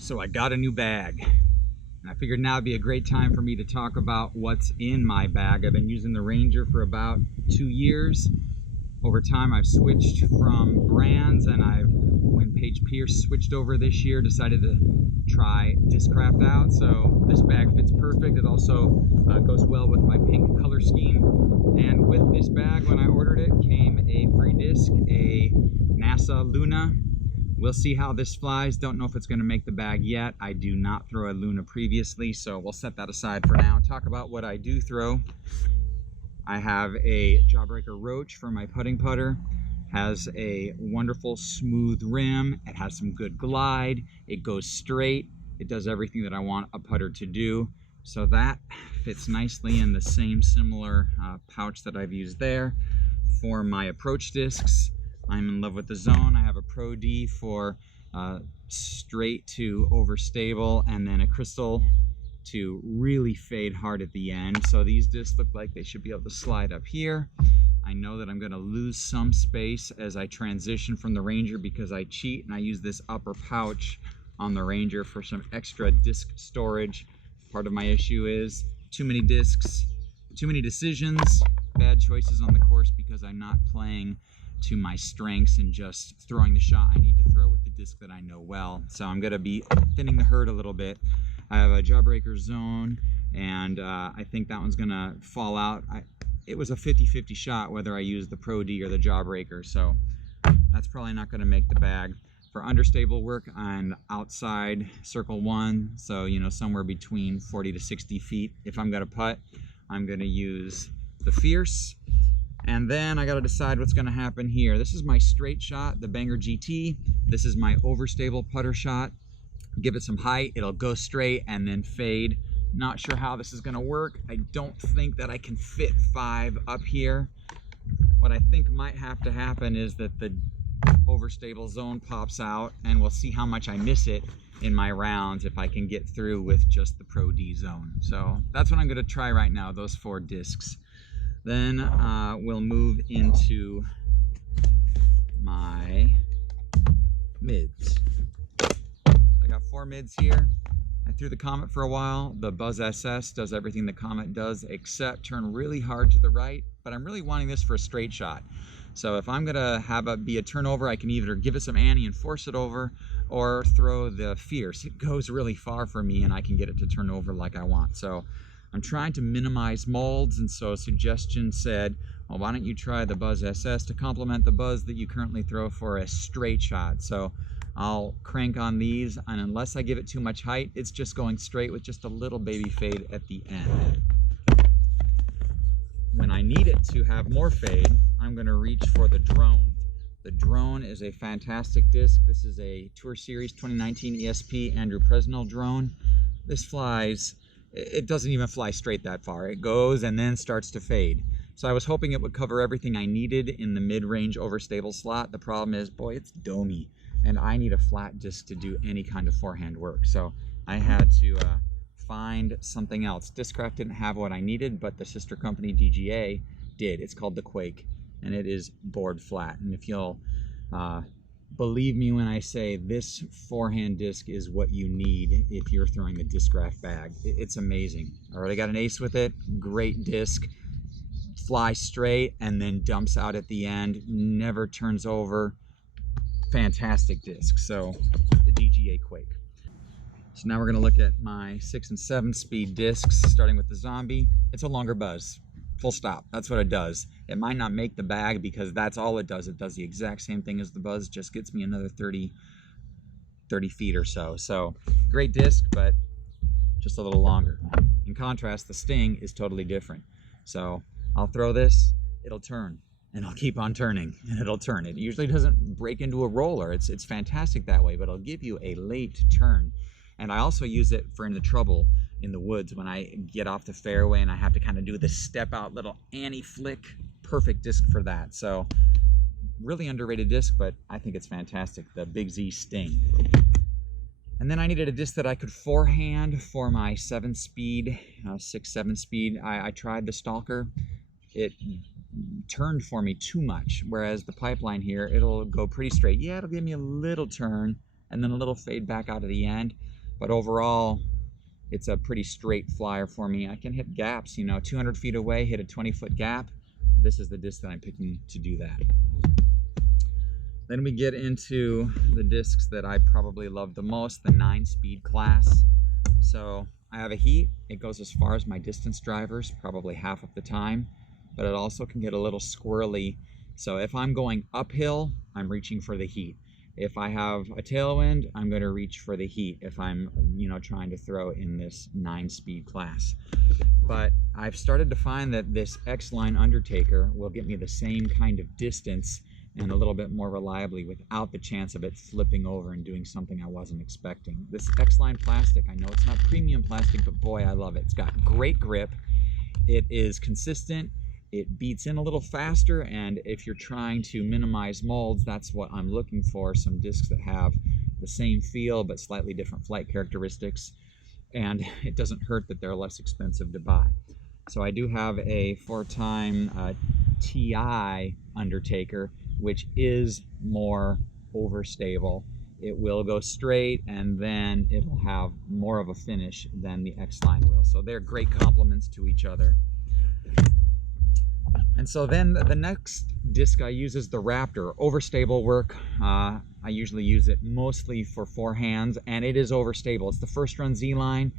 So I got a new bag, and I figured now would be a great time for me to talk about what's in my bag. I've been using the Ranger for about 2 years. Over time I've switched from brands, and when Paige Pierce switched over this year, decided to try Discraft out. So this bag fits perfect. It also goes well with my pink color scheme. And with this bag, when I ordered it, came a free disc, a NASA Luna. We'll see how this flies. Don't know if it's going to make the bag yet. I do not throw a Luna previously, so we'll set that aside for now and talk about what I do throw. I have a Jawbreaker Roach for my putting putter. Has a wonderful smooth rim. It has some good glide. It goes straight. It does everything that I want a putter to do. So that fits nicely in the same similar pouch that I've used there. For my approach discs, I'm in love with the Zone. I have a Pro D for straight to overstable, and then a Crystal to really fade hard at the end. So these discs look like they should be able to slide up here. I know that I'm going to lose some space as I transition from the Ranger because I cheat and I use this upper pouch on the Ranger for some extra disc storage. Part of my issue is too many discs, too many decisions, bad choices on the course because I'm not playing to my strengths and just throwing the shot I need to throw with the disc that I know well. So I'm going to be thinning the herd a little bit. I have a Jawbreaker Zone, and I think that one's going to fall out. It was a 50-50 shot whether I use the Pro D or the Jawbreaker, so that's probably not going to make the bag. For understable work, I'm outside circle 1, so somewhere between 40 to 60 feet. If I'm going to putt, I'm going to use the Fierce. And then I got to decide what's going to happen here. This is my straight shot, the Banger GT. This is my overstable putter shot. Give it some height, it'll go straight and then fade. Not sure how this is going to work. I don't think that I can fit 5 up here. What I think might have to happen is that the overstable Zone pops out, and we'll see how much I miss it in my rounds if I can get through with just the Pro D Zone. So that's what I'm going to try right now, those 4 discs. Then we'll move into my mids. I got 4 mids here. I threw the Comet for a while. The Buzz SS does everything the Comet does except turn really hard to the right, but I'm really wanting this for a straight shot. So if I'm gonna have it be a turnover, I can either give it some ante and force it over, or throw the Fierce. It goes really far for me and I can get it to turn over like I want. So I'm trying to minimize molds, and so a suggestion said, well, why don't you try the Buzz SS to complement the Buzz that you currently throw for a straight shot. So I'll crank on these, and unless I give it too much height, it's just going straight with just a little baby fade at the end. When I need it to have more fade, I'm going to reach for the Drone. The Drone is a fantastic disc. This is a Tour Series 2019 ESP Andrew Presnell drone. This flies, it doesn't even fly straight that far. It goes and then starts to fade. So I was hoping it would cover everything I needed in the mid-range overstable slot. The problem is, boy, it's domey, and I need a flat disc to do any kind of forehand work. So I had to find something else. Discraft didn't have what I needed, but the sister company DGA did. It's called the Quake, and it is board flat. And if you'll believe me when I say this forehand disc is what you need if you're throwing the Discraft bag. It's amazing. I already got an ace with it. Great disc. Flies straight and then dumps out at the end. Never turns over. Fantastic disc. So the DGA Quake. So now we're going to look at my 6 and 7 speed discs, starting with the Zombie. It's a longer buzz. Full stop. That's what it does. It might not make the bag because that's all it does. It does the exact same thing as the Buzz, just gets me another 30 feet or so. So great disc, but just a little longer. In contrast, the Sting is totally different. So I'll throw this, it'll turn, and I'll keep on turning, and it'll turn. It usually doesn't break into a roller. It's fantastic that way, but it'll give you a late turn. And I also use it for in the trouble in the woods when I get off the fairway and I have to kind of do the step out little anti-flick. Perfect disc for that. So really underrated disc, but I think it's fantastic, the Big Z Sting. And then I needed a disc that I could forehand for my 7-speed, 6-7 speed. I tried the Stalker. It turned for me too much, whereas the Pipeline here, it'll go pretty straight. Yeah, it'll give me a little turn, and then a little fade back out of the end. But overall, it's a pretty straight flyer for me. I can hit gaps, 200 feet away, hit a 20-foot gap. This is the disc that I'm picking to do that. Then we get into the discs that I probably love the most, the 9-speed class. So I have a heat. It goes as far as my distance drivers, probably half of the time, but it also can get a little squirrely. So if I'm going uphill, I'm reaching for the heat. If I have a tailwind, I'm going to reach for the heat if I'm, trying to throw in this 9-speed class. But I've started to find that this X-Line Undertaker will get me the same kind of distance and a little bit more reliably without the chance of it flipping over and doing something I wasn't expecting. This X-Line plastic, I know it's not premium plastic, but boy, I love it. It's got great grip. It is consistent. It beats in a little faster, and if you're trying to minimize molds, that's what I'm looking for, some discs that have the same feel but slightly different flight characteristics, and it doesn't hurt that they're less expensive to buy. So I do have a 4-time TI Undertaker, which is more overstable. It will go straight, and then it'll have more of a finish than the X-Line will. So they're great complements to each other. And so then the next disc I use is the Raptor. Overstable work. I usually use it mostly for forehands, and it is overstable. It's the first run Z-Line,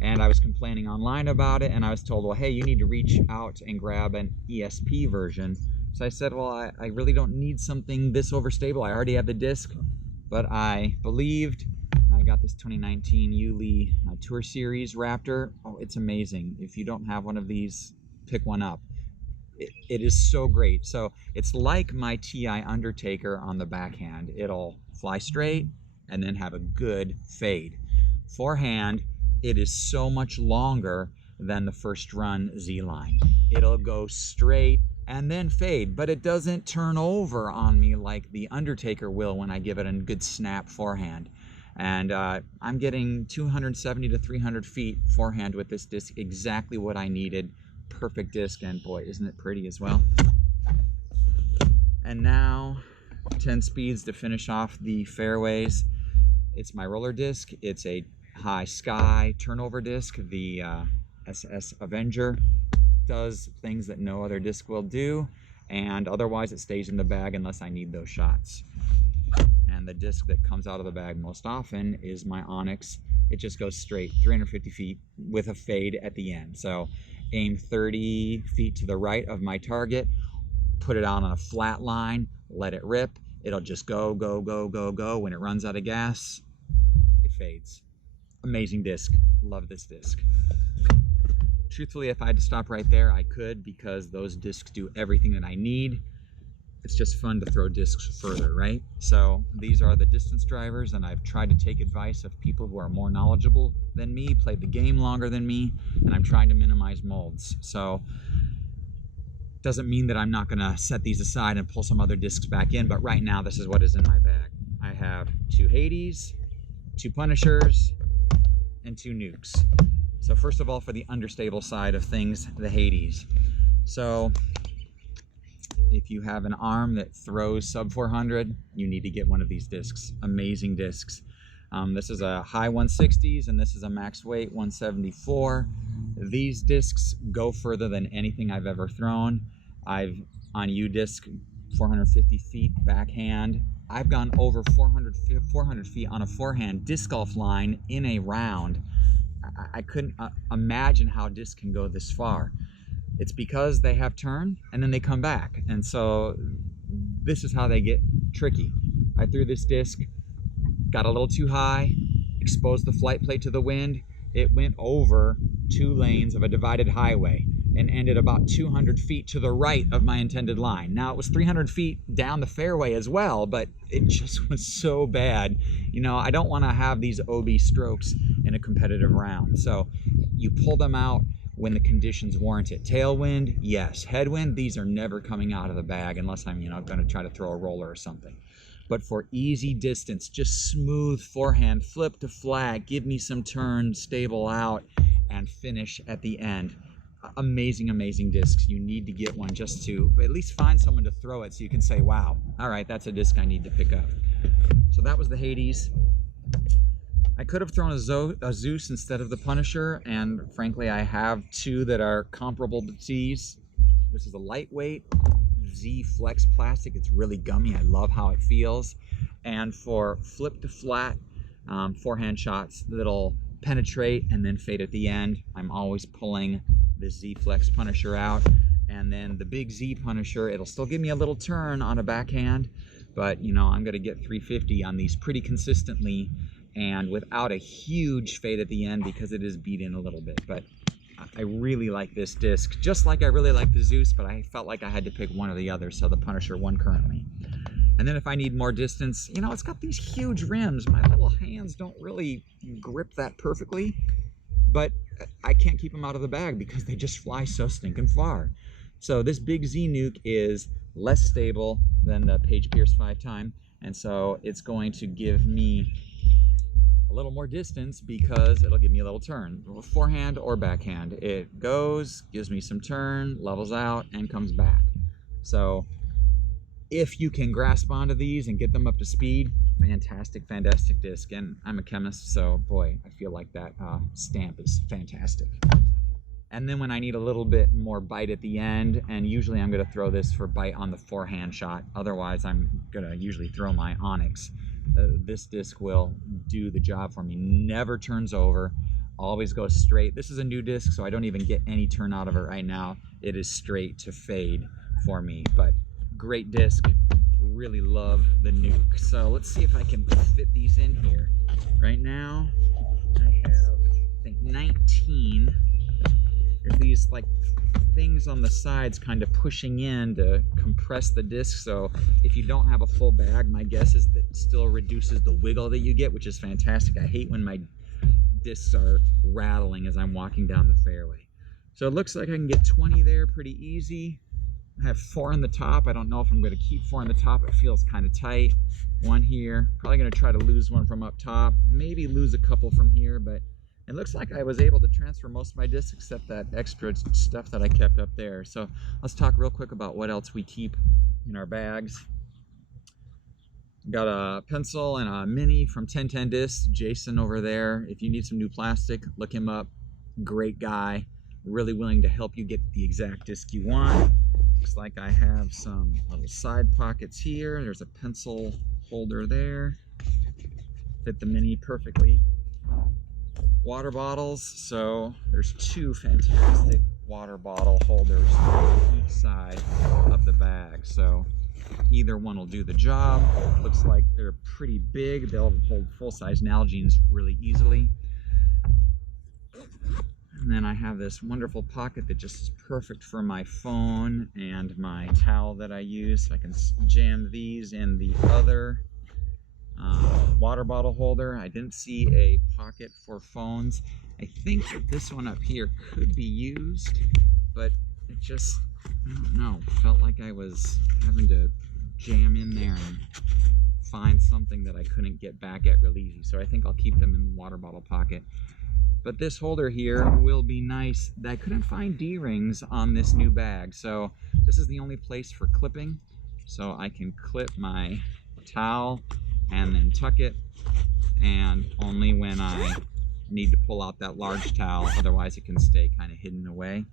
and I was complaining online about it, and I was told, well, hey, you need to reach out and grab an ESP version. So I said, well, I really don't need something this overstable. I already have the disc, but I believed, and I got this 2019 Yuli Tour Series Raptor. Oh, it's amazing. If you don't have one of these, pick one up. It is so great. So it's like my TI Undertaker on the backhand. It'll fly straight and then have a good fade. Forehand, it is so much longer than the first run Z-Line. It'll go straight and then fade, but it doesn't turn over on me like the Undertaker will when I give it a good snap forehand. And I'm getting 270 to 300 feet forehand with this disc, exactly what I needed. Perfect disc, and boy, isn't it pretty as well. And now 10 speeds to finish off the fairways. It's my roller disc. It's a high sky turnover disc. The SS Avenger does things that no other disc will do, and otherwise it stays in the bag unless I need those shots. And the disc that comes out of the bag most often is my Onyx. It just goes straight 350 feet with a fade at the end. So aim 30 feet to the right of my target, put it out on a flat line, let it rip. It'll just go, go, go, go, go. When it runs out of gas, it fades. Amazing disc. Love this disc. Truthfully, if I had to stop right there, I could, because those discs do everything that I need. It's just fun to throw discs further, right? So these are the distance drivers, and I've tried to take advice of people who are more knowledgeable than me, played the game longer than me, and I'm trying to minimize molds. So doesn't mean that I'm not going to set these aside and pull some other discs back in, but right now this is what is in my bag. I have 2 Hades, 2 Punishers, and 2 Nukes. So first of all, for the understable side of things, the Hades. So if you have an arm that throws sub 400, you need to get one of these discs. Amazing discs. This is a high 160s, and this is a max weight 174. These discs go further than anything I've ever thrown. I've, on U-disc, 450 feet backhand. I've gone over 400 feet on a forehand disc golf line in a round. I couldn't imagine how discs can go this far. It's because they have turn and then they come back. And so this is how they get tricky. I threw this disc, got a little too high, exposed the flight plate to the wind. It went over 2 lanes of a divided highway and ended about 200 feet to the right of my intended line. Now, it was 300 feet down the fairway as well, but it just was so bad. I don't want to have these OB strokes in a competitive round. So you pull them out when the conditions warrant it. Tailwind, yes. Headwind, these are never coming out of the bag unless I'm, going to try to throw a roller or something. But for easy distance, just smooth forehand, flip to flag, give me some turn, stable out, and finish at the end. Amazing, amazing discs. You need to get one just to at least find someone to throw it so you can say, wow, all right, that's a disc I need to pick up. So that was the Hades. I could have thrown a Zeus instead of the Punisher, and frankly I have two that are comparable to these. This is a lightweight Z Flex plastic. It's really gummy. I love how it feels. And for flip to flat forehand shots that'll penetrate and then fade at the end, I'm always pulling this Z Flex Punisher out. And then the big Z Punisher, it'll still give me a little turn on a backhand, but you know, I'm gonna get 350 on these pretty consistently and without a huge fade at the end because it is beat in a little bit. But I really like this disc, just like I really like the Zeus, but I felt like I had to pick one or the other, so the Punisher won currently. And then if I need more distance, you know, it's got these huge rims. My little hands don't really grip that perfectly, but I can't keep them out of the bag because they just fly so stinking far. So this big Z Nuke is less stable than the Page Pierce 5-time, and so it's going to give me a little more distance because it'll give me a little turn, forehand or backhand. It goes, gives me some turn, levels out, and comes back. So if you can grasp onto these and get them up to speed, fantastic disc. And I'm a chemist, so boy, I feel like that stamp is fantastic. And then when I need a little bit more bite at the end, and usually I'm going to throw this for bite on the forehand shot, otherwise I'm going to usually throw my Onyx. This disc will do the job for me. Never turns over, always goes straight. This is a new disc, so I don't even get any turn out of it right now. It is straight to fade for me, but great disc. Really love the Nuke. So let's see if I can fit these in here. Right now I have, I think, 19. There's these like things on the sides kind of pushing in to compress the disc, so if you don't have a full bag, my guess is that it still reduces the wiggle that you get, which is fantastic. I hate when my discs are rattling as I'm walking down the fairway. So it looks like I can get 20 there pretty easy. I have 4 on the top. I don't know if I'm going to keep 4 on the top. It feels kind of tight. 1 here. Probably going to try to lose 1 from up top. Maybe lose a couple from here, but it looks like I was able to transfer most of my discs except that extra stuff that I kept up there. So let's talk real quick about what else we keep in our bags. Got a pencil and a mini from 1010 Discs. Jason over there. If you need some new plastic, look him up. Great guy. Really willing to help you get the exact disc you want. Looks like I have some little side pockets here. There's a pencil holder there. Fit the mini perfectly. Water bottles, so there's 2 fantastic water bottle holders on each side of the bag, so either one will do the job. Looks like they're pretty big. They'll hold full-size Nalgene's really easily. And then I have this wonderful pocket that just is perfect for my phone and my towel that I use. I can jam these in the other water bottle holder. I didn't see a pocket for phones. I think that this one up here could be used, but it just, I don't know, felt like I was having to jam in there and find something that I couldn't get back at real easy. So I think I'll keep them in the water bottle pocket. But this holder here will be nice. I couldn't find D-rings on this new bag, so this is the only place for clipping. So I can clip my towel and then tuck it, and only when I need to pull out that large towel, otherwise it can stay kind of hidden away.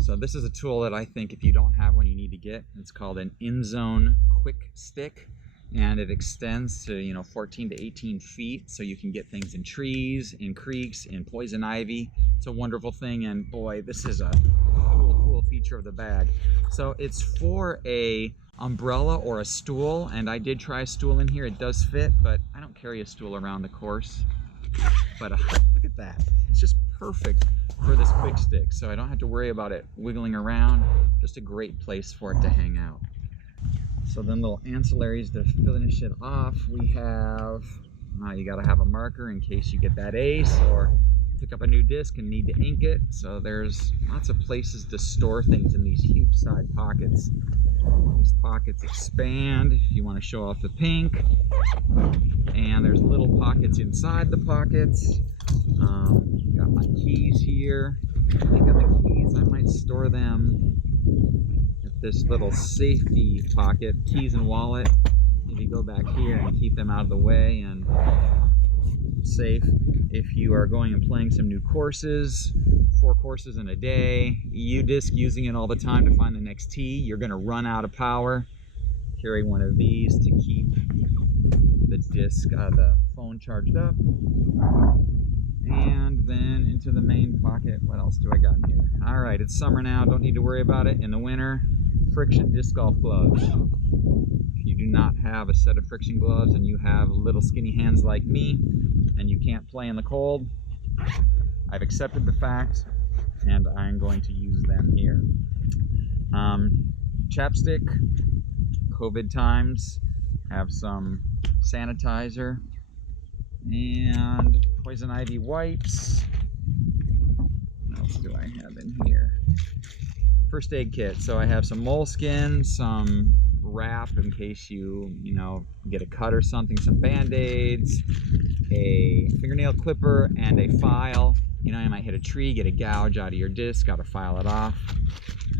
So this is a tool that I think if you don't have one, you need to get. It's called an in-zone quick stick, and it extends to, you know, 14 to 18 feet, so you can get things in trees, in creeks, in poison ivy. It's a wonderful thing, and boy, this is a cool feature of the bag. So it's for a umbrella or a stool, and I did try a stool in here. It does fit, but I don't carry a stool around the course. But look at that. It's just perfect for this quick stick, so I don't have to worry about it wiggling around. Just a great place for it to hang out. So then little ancillaries to finish it off. We have, you gotta have a marker in case you get that ace or pick up a new disc and need to ink it. So there's lots of places to store things in these huge side pockets. These pockets expand if you want to show off the pink. And there's little pockets inside the pockets. Got my keys here. I think of the keys, I might store them at this little safety pocket, keys and wallet. if you go back here and keep them out of the way and safe. If you are going and playing some new courses, 4 courses in a day, U-disc, using it all the time to find the next tee, you're going to run out of power. Carry one of these to keep the disc, the phone charged up. And then into the main pocket. What else do I got in here? All right, it's summer now, don't need to worry about it. In the winter, friction disc golf gloves. If you do not have a set of friction gloves and you have little skinny hands like me and you can't play in the cold, I've accepted the fact and I'm going to use them here. Chapstick, COVID times, have some sanitizer and poison ivy wipes. What else do I have in here? First aid kit. So I have some moleskin, some wrap in case you get a cut or something, some band-aids, a fingernail clipper, and a file. You might hit a tree, get a gouge out of your disc, gotta file it off.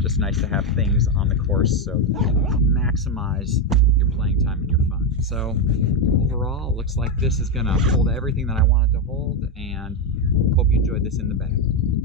Just nice to have things on the course so you maximize your playing time and your fun. So overall, it looks like this is gonna hold everything that I want it to hold, and hope you enjoyed this in the bag.